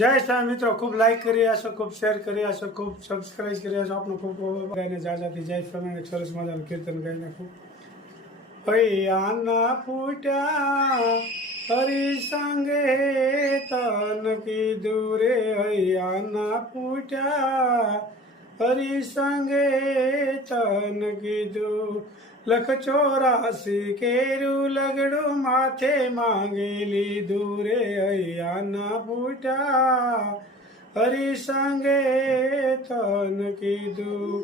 જય સ્વામી મિત્રો, ખૂબ લાઈક કરી રહ્યા છો, ખૂબ શેર કરી રહ્યા છો, ખૂબ સબસ્ક્રાઈબ કરી રહ્યા છો. આપનું ખૂબ ગાઈને જાજાથી જય સ્વામી. એક સરસ મજાનું કીર્તન ગાઈ નાખું. હૈયાના ફૂટ્યા હરી સંગે તન કીધું રે, હૈયાના ફૂટ્યા હરી સંગે તન કીધું. લખ 84 કેરું લગડું માથે માંગી લીધું રે, હૈયાના ફૂટ્યા હરી સંગે તન કીધું.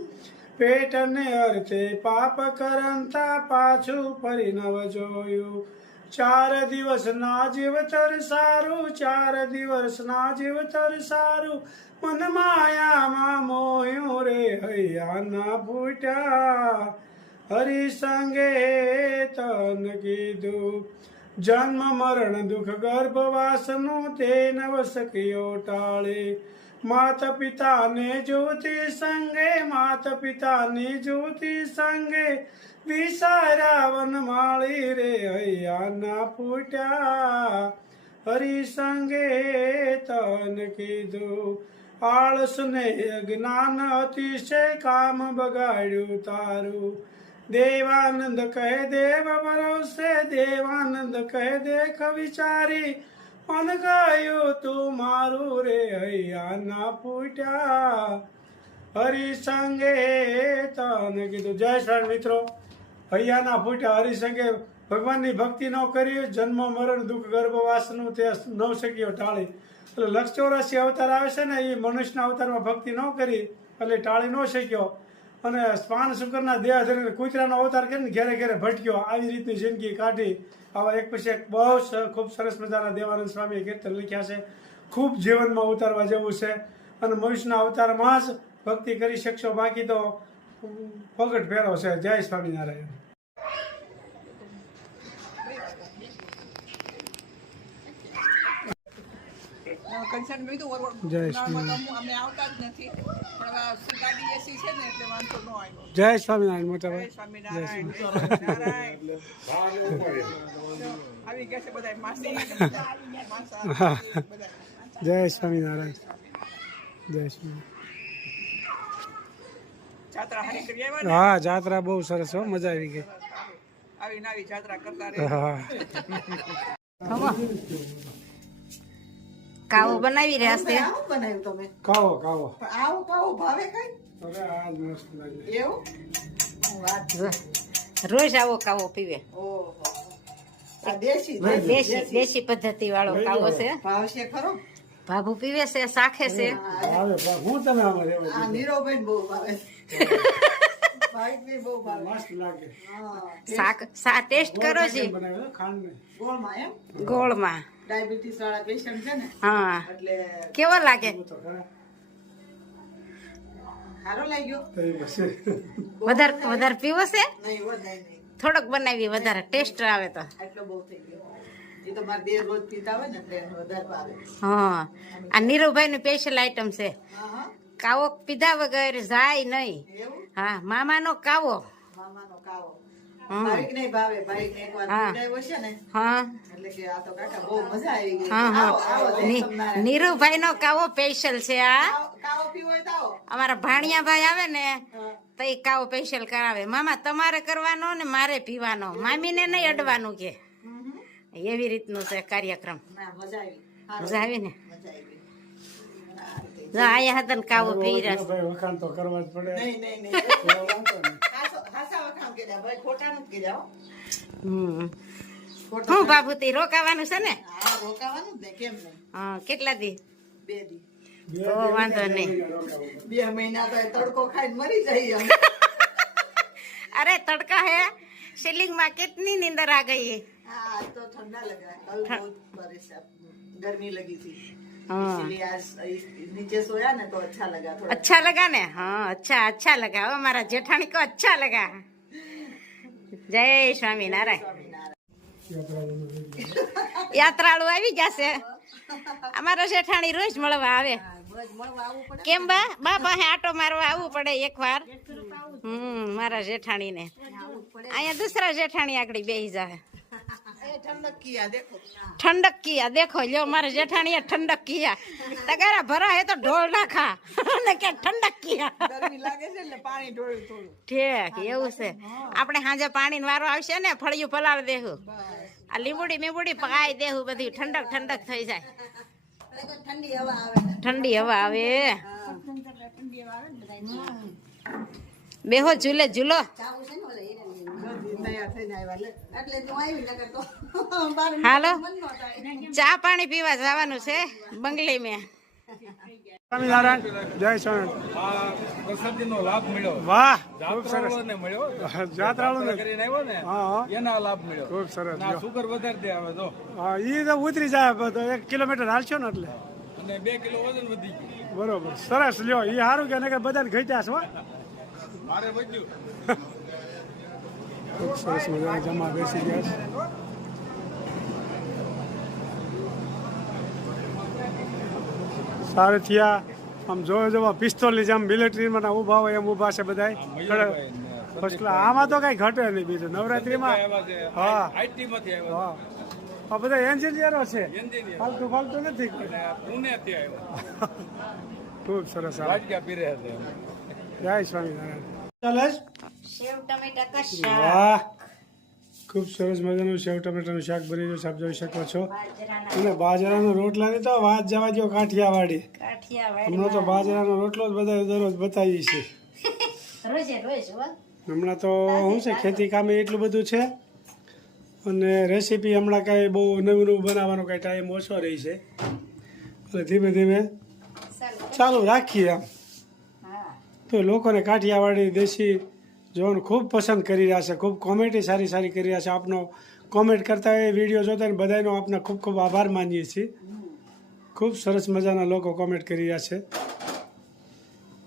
પેટને અર્થે પાપ કરંતા પાછું ફરી નવ જોયું. 4 દિવસના જીવતર સારું, 4 દિવસના જીવતર સારું, મન માયામાં મોહ્યું રે, હૈયાના ફૂટ્યા હરી સંગે તન કીધું. જન્મ મરણ દુઃખ ગર્ભવાસનું તે નવ સખીઓ ટાળે. માતા પિતાને જ્યોતિ સંગે, માતા પિતાની જ્યોતિ સંગે વિસાર્યા વનમાળી રે, હૈયાના ફૂટ્યા હરી સંગે તન કીધું. આળસ ને અજ્ઞાન અતિશય કામ બગાડ્યું તારું. દેવાનંદ કહે દેવ ભરોસે, દેવાનંદ કહે દેખ વિચારી, મન ગયું તું મારું રે, હૈયાના ફૂટ્યા હરી સંગે તન કીધું. જય સ્વામી મિત્રો, હૈયાના ફૂટ્યા હરી સંગે. ભગવાનની ભક્તિ ન કરી, જન્મ મરણ દુઃખ ગર્ભવાસનું તે નવ સખીઓ ટાળી. એટલે લક્ષ 84 અવતાર આવે છે ને, એ મનુષ્યના અવતારમાં ભક્તિ ન કરી એટલે ટાળી ન શક્યો. અને સ્પાન શુકરના દેહ ધરીને કૂતરાનો અવતાર કરીને ઘેરે ઘેરે ભટક્યો. આવી રીતની જિંદગી કાઢી. આવા એક પછી એક બહુ ખૂબ સરસ મજાના દેવાનંદ સ્વામીએ કીર્તન લખ્યા છે. ખૂબ જીવનમાં ઉતારવા જેવું છે. અને મનુષ્યના અવતારમાં જ ભક્તિ કરી શકશો, બાકી તો પગટ ફેરો છે. જય સ્વામિનારાયણ. જય સ્વામિનારાયણ. મોટા ભાઈ જય સ્વામિનારાયણ. જય સ્વામિનારાયણ. હા, જાત્રા બહુ સરસ હો, મજા આવી ગઈ. કાવો બનાવી રહ્યા છે. બનાવ્યું તમે? કાવો કાવો. આવો કાવો ભાવે કઈ? હવે આ મસ્ત લાગે. એવું? રોજ આવો કાવો પીવે. ઓહો. આ દેશી દેશી પદ્ધતિ વાળો કાવો છે. ભાવશે ખરો? ભાભુ પીવે છે, સાખે છે. હવે હું તમે આમાં રહેવા આ નીરોબેન બહુ ભાવે. ભાઈ બી બહુ ભાવે. મસ્ત લાગે. સા ટેસ્ટ કરો જી. બનાવ્યો ખાંડ ને ગોળમાં એમ? ગોળમાં. ડાયાબિટીસ વાળા પેશન્ટ છે ને, હા. એટલે કેવો લાગે? સારો લાગ્યો. વધારે પીવો છે? નહીં વધારે નહીં. થોડોક બનાવી, વધારે ટેસ્ટ આવે તો. આટલો બહુ થઈ ગયો. એ તો મારે 2 રોજ પીતા હોય ને એટલે વધારે ભાવે. હા, આ નીરુભાઈ નું સ્પેશિયલ આઈટમ છે. હા હા. કાવો પીધા વગર જાય નહીં. એવું? હા, મામાનો કાવો. મામાનો કાવો. ભાવિક નહીં ભાવે. ભાવિક ને એકવાર પીવડાવ્યો છે ને, હા એટલે કે આ તો કાકા બહુ મજા આવી ગઈ. હા આવો આવો હા. દેશમના. નીરુભાઈ નો કાવો સ્પેશિયલ છે આ. કાવો પીવો હોય તો આવો. અમારા ભાણિયા ભાઈ આવે ને હા. તો એ કાવો સ્પેશિયલ કરાવે. મામા તમારે કરવાનો ને મારે પીવાનો, મામીને નહીં અડવાનું કે. એવી રીતનું છે કાર્યક્રમ. ના મજા આવી. મજા આવી ને? મજા આવી. જો આયા હતા ને કાવો પી રહ્યા. ભાઈ વખાણ તો કરવા જ પડે. નહીં નહીં નહીં. હાસા વખાણ કર્યા ભાઈ, ખોટા નથી કર્યા હો. ખોટા હું બાબુતી રોકાવાનું છે ને? હા રોકાવાનું જ ને, કેમ નહીં? હા, કેટલા દી? 2 દી. તો વાંધો નહીં. 2 મહિના તો એ તડકો ખાઈને મરી જાય અમે. અરે તડકા હે, સીલિંગ માં कितनी नींदर आ गई है. हाँ तो ठंडा लग रहा है, कल बहुत परेशान गर्मी लगी थी, हाँ. इसलिए आज नीचे सोया ना तो अच्छा लगा थोड़ा. अच्छा लगा ने? हाँ, अच्छा लगा. हमारा जेठानी को अच्छा लगा. जय स्वामी नारायण. યાત્રાળુ આવી જશે. અમારા જેઠાણી રોજ મળવા આવે. કેમ બા પાસે આટો મારવા આવવું પડે એકવાર. મારા જેઠાણી ને અહીંયા દુસરા જેઠાણી આગળ બેસી જાય. ઠંડક કિયા દેખો ઠંડક કિયા દેખો લ્યો મારે જેઠાણીએ ઠંડક કિયા તગારા ભરા હે તો ઢોળ નાખા ને કે ઠંડક કિયા ગરમી લાગે છે એટલે પાણી ઢોળ્યું થોડું ઠીક એવું છે આપણે સાંજે પાણીનો વારો આવશે ને ફળિયું પલાળી દેવું આ લીંબુડી મીંબુડી પકાઈ દેવું બધી ઠંડક ઠંડક થઈ જાય ઠંડી હવા આવે ઠંડી હવા આવે ઠંડી હવા આવે ને બધા બેહો ઝૂલે ઝૂલો ચાવું છે ને ઓલે તૈયાર થઈને આવ્યા એટલે હું આવી નગર તો બાર હાલો મન નો થાય ચા પાણી પીવા જવાનું છે બંગલી મેં સ્વામિનારાયણ જય સ્વામિનારાયણ પ્રસાદીનો લાભ મળ્યો વાહ ખૂબ સરસ જાત્રાળુઓને મળ્યો જાત્રાળુને કરીને આવ્યો ને હા એના લાભ મળ્યો ખૂબ સરસ ના સુગર વધારે દે આવે તો હા ઈ તો ઉતરી જાય બધો 1 કિલોમીટર હાલશો ને એટલે અને 2 કિલો વજન વધી ગયું બરોબર સરસ લ્યો ઈ સારું કે નકર બધાને ઘટ્યા છો મારે વધ્યું ખૂબ સરસ મજાના જમવા બેસી ગયા છે સારું થયા આમ જોવા જોવા પિસ્તોલની જેમ મિલિટરીમાં ઊભા હોય એમ ઊભા છે બધા ફર્સ્ટ ક્લાસ આમાં તો કઈ ઘટે નહીં બીજું નવરાત્રીમાં હા આઈટી માંથી આવ્યો હા આ બધા એન્જિનિયરો છે એન્જિનિયર ફાલતુ ફાલતુ નથી પુણે થી આવ્યો ખૂબ સરસ આવે વાટકા પીરે છે જય સ્વામિનારાયણ ચાલે સેવ ટમેટા કશા વાહ ખૂબ સરસ મજાનું સેવ ટમેટાનું શાક બની ગયું આપ જોઈ શકો છો અને બાજરાનો રોટલાની તો વાત જવા દો કાઠિયાવાડી હમણાં તો બાજરાનો રોટલો જ બધા દરરોજ બતાવીએ છીએ રોજે રોજ હમણાં તો શું છે ખેતી કામે એટલું બધું છે અને રેસીપી હમણાં કાંઈ બહુ નવું નવું બનાવવાનો કાંઈ ટાઈમ ઓછો રહી છે એટલે ધીમે ધીમે ચાલુ રાખીએ આમ તો લોકોને કાઠિયાવાડી દેશી જોવાનું ખૂબ પસંદ કરી રહ્યા છે ખૂબ કોમેડી સારી સારી કરી રહ્યા છે આપનો કોમેન્ટ કરતા એ વિડીયો જોતા ને બધાનો આપને ખૂબ ખૂબ આભાર માનીએ છીએ ખૂબ સરસ મજાના લોકો કોમેન્ટ કરી રહ્યા છે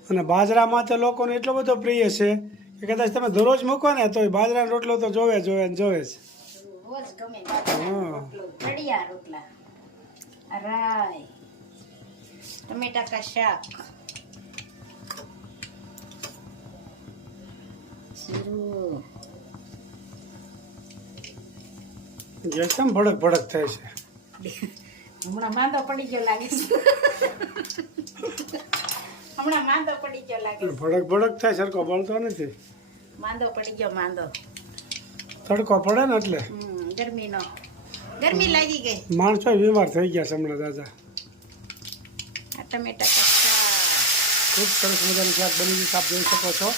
અને બાજરામાં તો લોકોને એટલો બધો પ્રિય છે કે કદાચ તમે દરરોજ મૂકો ને તો બાજરાનો રોટલો તો જોવે જ રોજ ગમે હા કડિયા રોટલા રાય ટમેટા કા શાક ગેસ કેમ ભડક ભડક થાય છે હમણાં માંદો પડી ગયો લાગે છે હમણાં માંદો પડી ગયો લાગે છે ભડક ભડક થાય સરખો બળતો નથી માંદો પડી ગયો માંદો તડકો પડે ને એટલે ગરમીનો ગરમી લાગી ગઈ માણસો બીમાર થઈ ગયા છે હમણાં દાદા આ ટમેટા કા શાક ખૂબ સરસ મજાનું શાક બની ગયું આપ જોઈ શકો છો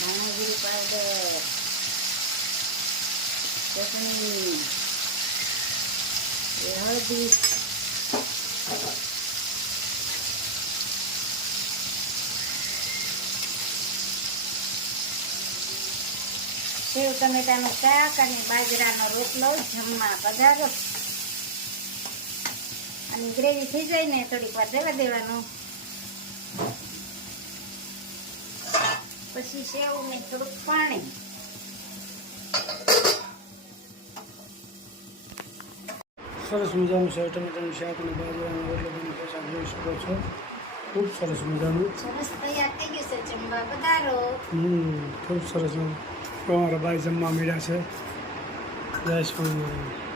ધાણાજીરું પાવડર ચટણી હળદી સેવ ટમેટાનું શાક અને બાજરાનો રોટલો જમવા પધારો અને ગ્રેવી થઈ જાય ને થોડીક વાર જવા દેવાનું પછી સેવ ને થોડુંક પાણી સરસ મજાનું સેવ ટમેટાનું શાક અને બાજરાનો રોટલો બની ગયો છે આપ જોઈ શકો છો ખૂબ સરસ મજાનું સરસ તૈયાર થઈ ગયું છે જમવા પધારો ખૂબ સરસ અમારા બાઈ જમવા મળ્યા છે જય સ્વામિનારાયણ